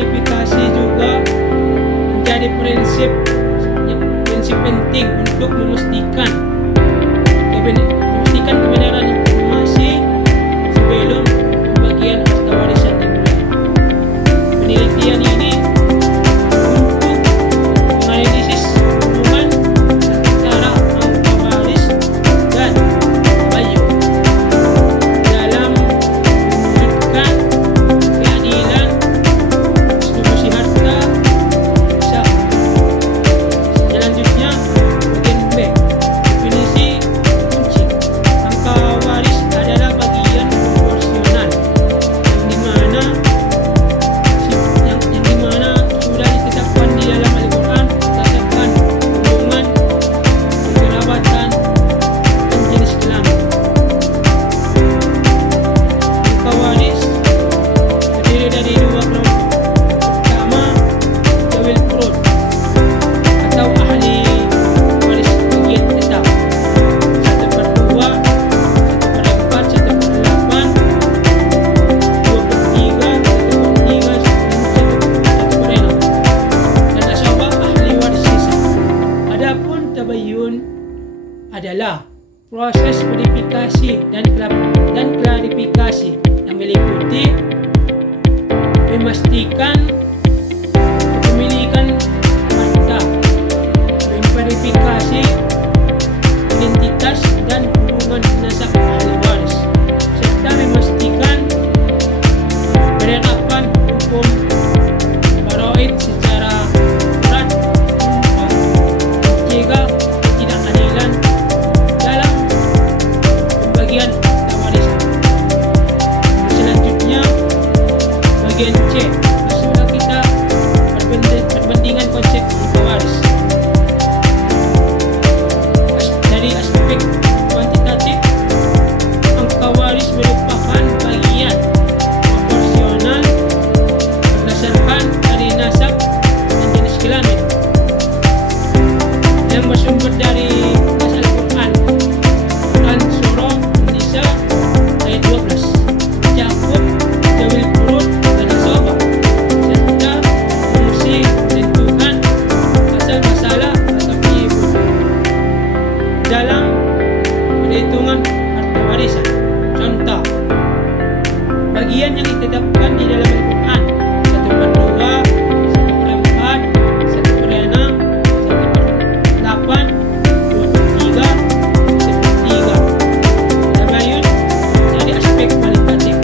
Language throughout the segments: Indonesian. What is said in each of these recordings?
verifikasi juga menjadi prinsip penting untuk memastikan kebenaran informasi sebelum pembagian harta warisan dimulai. Penelitian ini untuk menganalisis hubungan antara angka waris dan tabayun dalam mewujudkan keadilan distribusi harta usaha. Selanjutnya, bagian B, definisi kunci. Angka waris adalah bagian proporsional yang dimana sudah ditetapkan di dalam Al-Quran berdasarkan hubungan kekerabatan dan jenis kelamin. Angka waris terdiri dari dua kelompok. Pertama, zawil furud atau ahli waris bagian tetap, 1/2, 1/4, 1/8, 2/3, 1/3, 1/6, dan asabah ahli waris sisa. Adapun tabayun adalah proses verifikasi dan klarifikasi yang meliputi memastikan kepemilikan harta, memverifikasi identitas dan hubungan nasab ahli waris, serta memastikan penerapan hukum faraid secara akurat untuk mencegah ketidakadilan dalam pembagian harta warisan. Selanjutnya, bagian C, masuklah kita perbandingan konsep angka waris. Dari aspek kuantitatif, angka waris merupakan bagian proporsional berdasarkan dari nasab dan jenis kelamin yang bersumber dari Al-Quran. Quran Surah An-Nisa ayat 12 mencakup zawil furud dan asabah serta fungsi menentukan masalah atau penyebut dalam perhitungan harta warisan. Contoh, bagian yang ditetapkan di dalam Al-Quran 1/2, 1/4, 1/6, 1/8, 2/3, 1/3. Tabayun dari aspek kualitatif.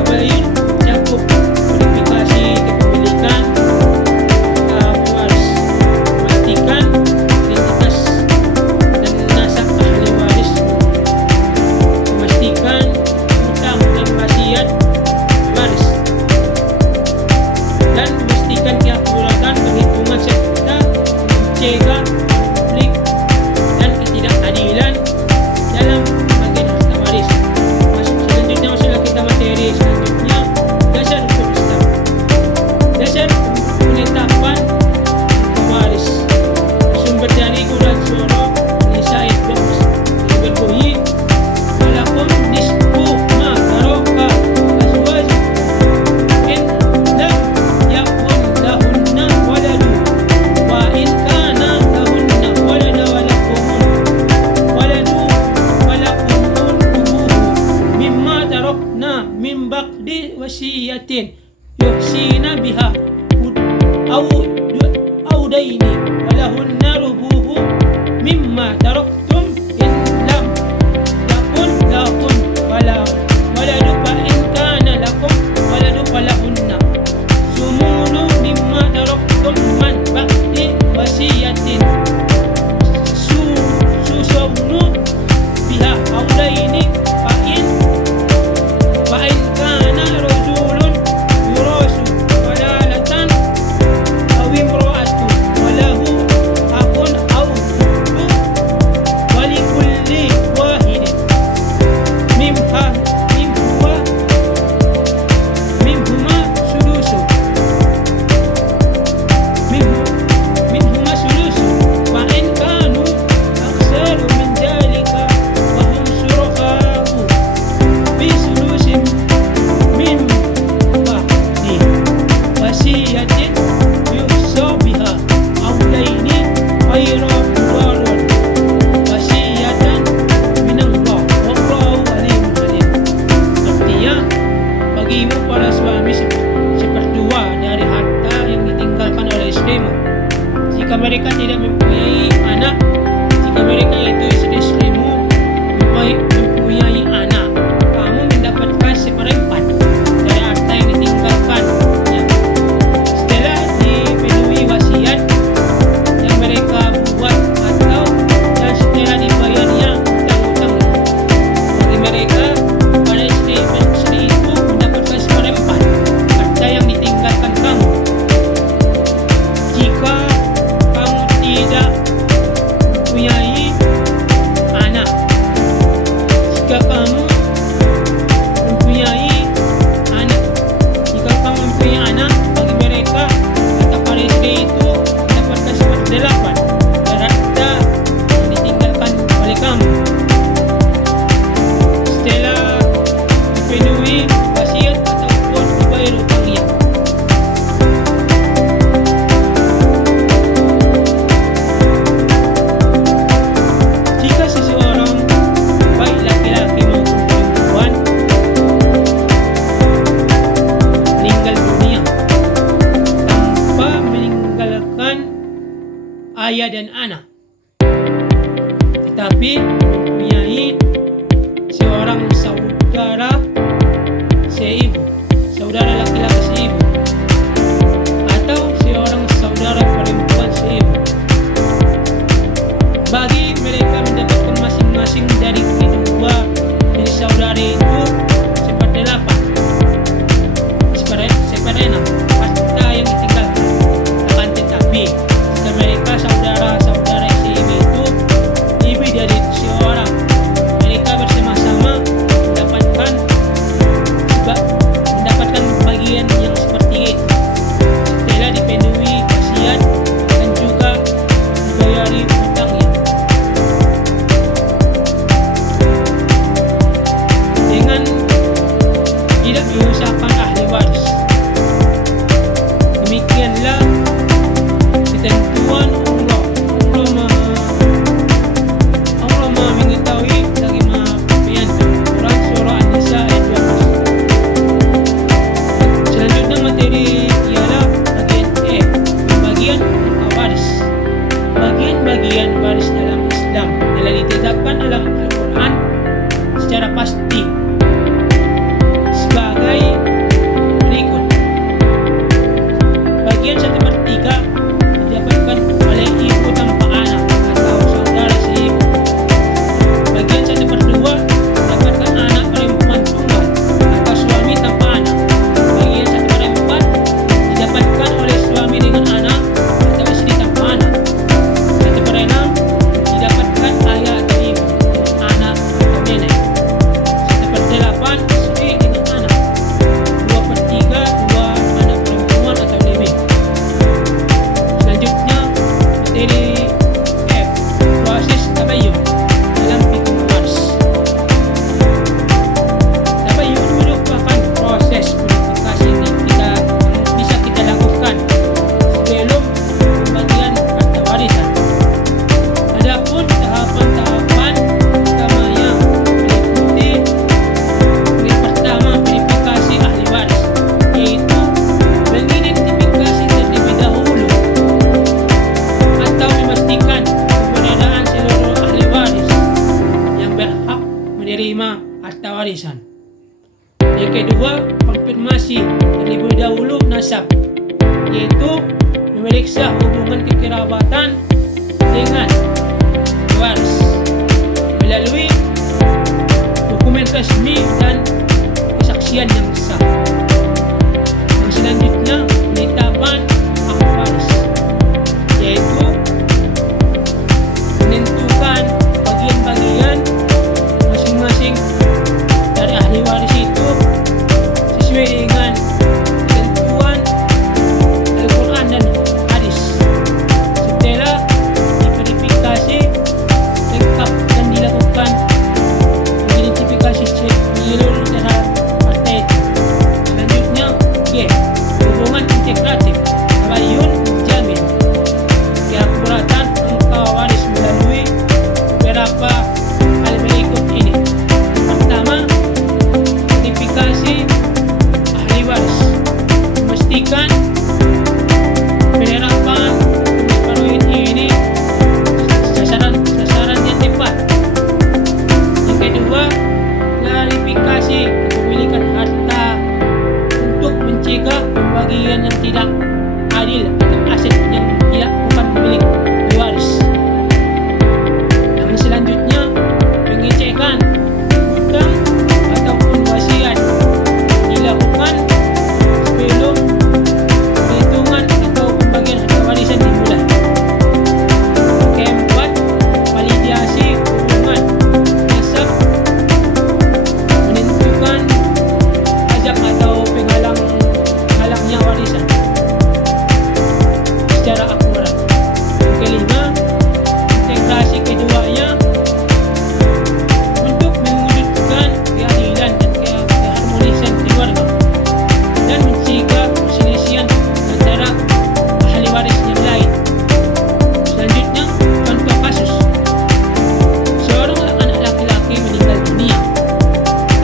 Tabayun mencakup verifikasi kepemilikan ahli waris, memastikan identitas dan nasab ahli waris, memastikan hutang dan wasiat waris, dan memastikan keakuratan perhitungan serta mencegah konflik dan ketidakadilan dalam pembagian harta waris. Selanjutnya masuklah kita materi selanjutnya, dasar hukum Islam. Dasar penetapan angka waris bersumber dari Quran Surah An-Nisa ayat 12 yang berbunyi, walakum nisfu ma taraka azwajukum in lam yakun lahunna waladun wa in kana lahunna waladun walakum rubuhu mimma tarakna min ba'di wasiyatin yuhsina biha aw daini walahunna rubuhu mimma taraktum in lam yakun lakum waladu fa in kana lakum waladu falahunna sumunu mimma taraktum man ba'di wasiyatin susawnu biha aw daini fa in kana rajulun yurasu walalatan aw imra'atun walahu akun aw mereka tidak mempunyai anak, jika mereka itu istri-istrimu mempunyai anak, kamu mendapatkan seperempat dari harta yang ditinggalkan. Ya. Setelah dipenuhi wasiat yang mereka buat dan setelah dibayarnya utang-utang bagi mereka, pada istri itu mendapatkan seperempat harta yang ditinggalkan kamu. Jika kamu tidak mempunyai anak, jika kamu mempunyai anak, bagi mereka atau pada istri itu mendapatkan seperdelapan dari harta yang ditinggalkan oleh kamu. Setelah dipenuhi wasiat ataupun dibayar utangnya. Jika seseorang, baik laki-laki maupun perempuan, meninggal dunia tanpa meninggalkan ayah dan anak, tetapi mempunyai seorang saudara seibu, saudara laki-laki seibu, atau seorang saudara perempuan seibu, bagi mereka mendapatkan masing-masing dari kedua dari saudara itu seperdelapan, seperenam harta yang ditinggalkan. Akan tetapi jika mereka saudara-saudara seibu itu lebih dari seorang, mereka bersama-sama mendapatkan bagian yang seperti itu setelah dipenuhi wasiat dan juga dibayari utangnya. Dengan tidak menyusahkan ahli waris. Demikianlah ketentuan Allah. Allah Maha mengetahui lagi Maha Penyayang. Quran Surah An-Nisa ayat 12. Selanjutnya materi ialah bagian E, bagian waris. Bagian-bagian waris dalam Islam telah ditetapkan dalam Al-Quran secara pasti sebagai berikut. Bagian 1/3 didapatkan oleh ibu tanpa anak atau saudara seibu. Bagian 1/2 didapatkan anak perempuan tunggal atau suami tanpa anak. Bagian 1/4 didapatkan oleh suami dengan anak atau istri tanpa anak. 1/6 didapatkan ayah atau ibu dengan anak atau nenek. 1/8 istri dengan anak. 2/3 dua anak perempuan atau lebih. Selanjutnya materi F, proses tabayyun dalam fikih waris. Tabayyun merupakan proses purifikasi yang bisa kita lakukan sebelum pembagian harta warisan. Adapun tahapan-tahapan utamanya meliputi pertama verifikasi ahli waris, yaitu mengidentifikasi terlebih dahulu atau memastikan keberadaan seluruh ahli waris yang berhak menerima harta warisan. Yang kedua, konfirmasi terlebih dahulu nasab, yaitu memeriksa hubungan kekerabatan dengan waris melalui dokumen resmi dan kesaksian yang sah. Yang selanjutnya, penetapan ahli waris, yaitu menentukan bagian-bagian masing-masing dari ahli waris itu sesuai dengan ketentuan Al-Quran dan hadis. Setelah diverifikasi lengkap dan dilakukan identifikasi menyeluruh terhadap harta itu, secara akurat. Yang kelima, integrasi keduanya untuk mewujudkan keadilan dan keharmonisan keluarga dan mencegah perselisihan antara ahli waris yang lain. Selanjutnya, contoh kasus. Seorang anak laki-laki meninggal dunia,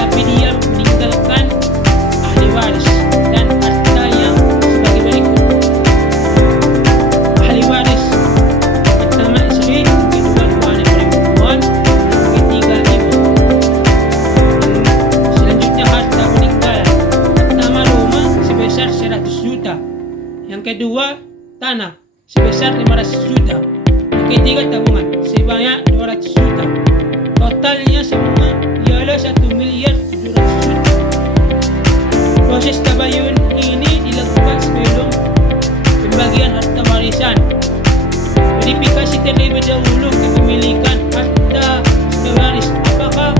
tapi dia meninggalkan ahli waris dan hartanya sebagai berikut. Ahli waris pertama istri, kedua dua anak perempuan, ketiga ibu. Selanjutnya harta peninggalan. Pertama rumah sebesar 100 juta. Yang kedua tanah sebesar 500 juta. Yang ketiga tabungan sebanyak 200 juta. Totalnya semua ialah 1.700.000.000 juta. Proses tabayun ini dilakukan sebelum pembagian harta warisan. Verifikasi terlebih dahulu kepemilikan harta pewaris. Apakah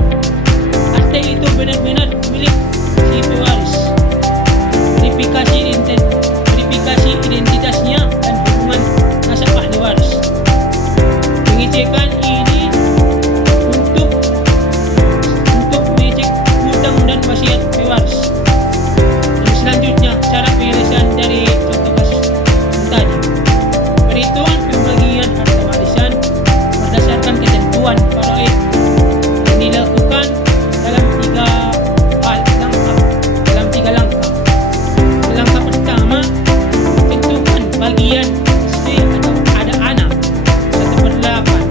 harta itu benar-benar milik si pewaris? Verifikasi identitasnya dan hubungan nasab ahli waris. Pengecekan ini untuk mengecek hutang dan wasiat pewaris. Dan selanjutnya, cara penyelesaian dari contoh kasus tadi. Perhitungan pembagian harta warisan berdasarkan ketentuan faraid yang dilakukan dalam tiga langkah. Langkah pertama, tentukan bagian istri atau ada anak 1/8.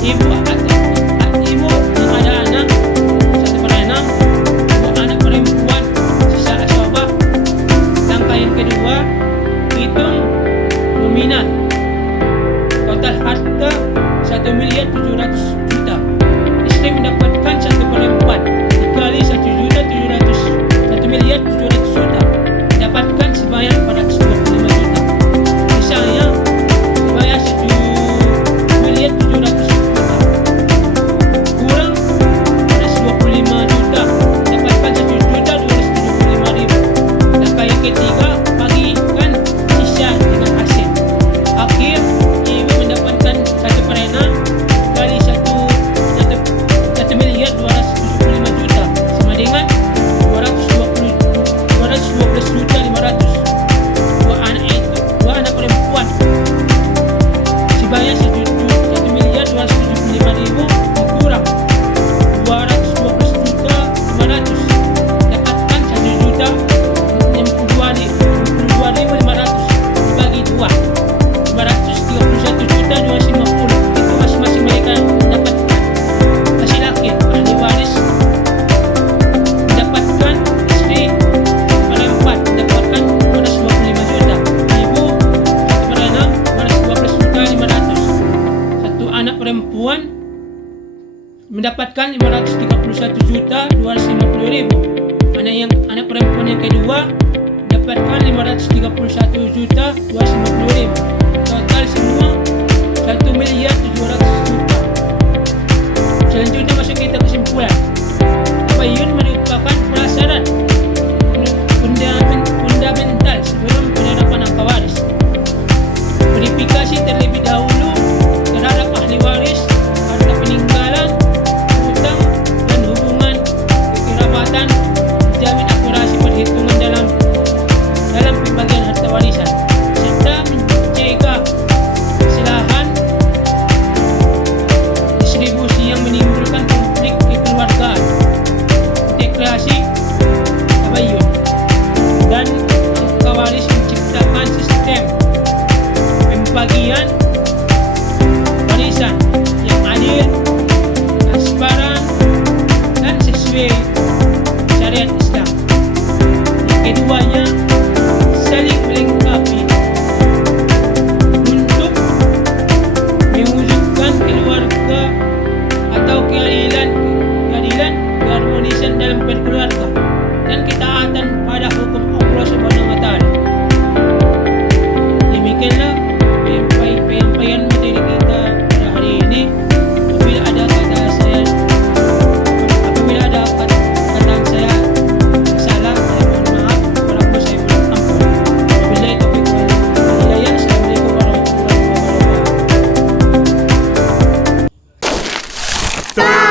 Ibu yang ada anak 1/6. Dua anak perempuan sisa asabah. Langkah yang kedua, hitung nominal. Total harta 1.700.000.000. Istri mendapatkan 1/4 dikali 1.700.000.000. Dapatkan sebanyak 425 juta. Misalnya sebanyak 1.700.000.000 kurang 425 juta, dapatkan 1.275.000. Langkah yang ketiga, bagikan sisa dengan hasil. Akhir, ibu mendapatkan 1/6 kali 1.275.000.000 sama dengan 212.500.000. Dua anak perempuan sebanyak 1.275.000 kurang 212.500, dapatkan 1.062.500 bagi 2, 531.250. Itu masing-masing mereka dapatkan. Hasil akhir, ahli waris mendapatkan istri 1/4 mendapatkan 225 juta, ibu 1/6 212.500. Satu anak perempuan mendapatkan 531.250.000. Mana yang anak perempuan yang kedua mendapatkan 531.250.000. Total semua 1.700.000.000. Selanjutnya masuk kita kesimpulan. Tabayun merupakan prasyarat fundamental sebelum penerapan akta waris. Verifikasi terlebih dahulu terhadap ahli waris, harta peninggalan, hutang, dan hubungan kekerabatan menjamin akurasi perhitungan dalam pembagian harta warisan, serta mencegah Stop!